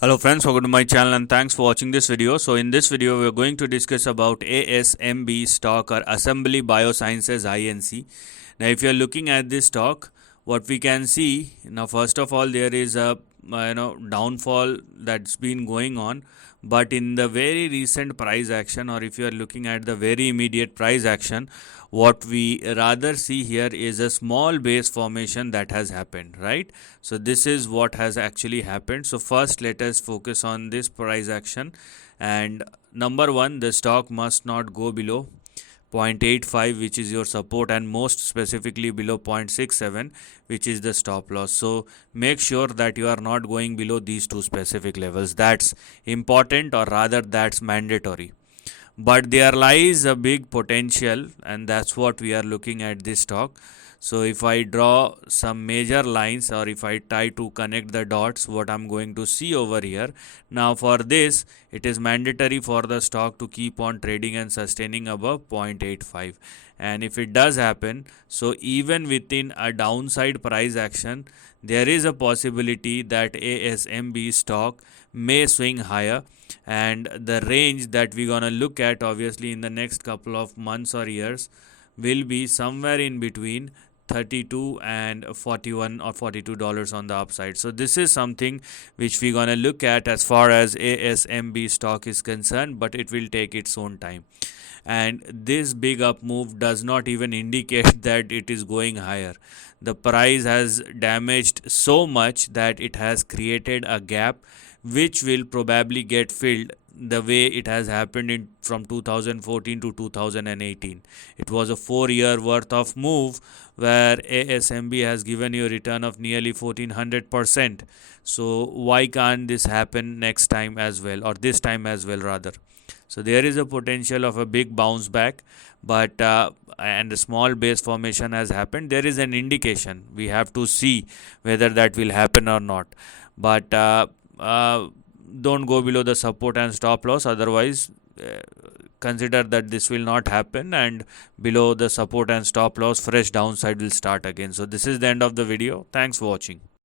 Hello friends, welcome to my channel and thanks for watching this video. So in this video we are going to discuss about ASMB stock or Assembly Biosciences INC. Now if you are looking at this stock, what we can see, now first of all there is a downfall that's been going on, but in the very recent price action, or if you are looking at the very immediate price action, what we rather see here is a small base formation that has happened, right? So this is what has actually happened. So first let us focus on this price action, and number one, the stock must not go below 0.85, which is your support, and most specifically below 0.67, which is the stop loss. So make sure that you are not going below these two specific levels. That's important, or rather that's mandatory. But there lies a big potential, and that's what we are looking at this stock. So if I draw some major lines, or if I try to connect the dots, what I'm going to see over here, now for this it is mandatory for the stock to keep on trading and sustaining above 0.85, and if it does happen, so even within a downside price action, there is a possibility that ASMB stock may swing higher, and the range that we're gonna look at obviously in the next couple of months or years will be somewhere in between 32 and 41 or $42 on the upside. So this is something which we're gonna look at as far as ASMB stock is concerned, but it will take its own time. And this big up move does not even indicate that it is going higher. The price has damaged so much that it has created a gap which will probably get filled the way it has happened in from 2014 to 2018. It was a 4-year worth of move where ASMB has given you a return of nearly 1400%. So why can't this happen next time as well, or this time as well rather? So there is a potential of a big bounce back, but and a small base formation has happened. There is an indication. We have to see whether that will happen or not. But don't go below the support and stop loss, otherwise consider that this will not happen, and below the support and stop loss fresh downside will start again. So this is the end of the video. Thanks for watching.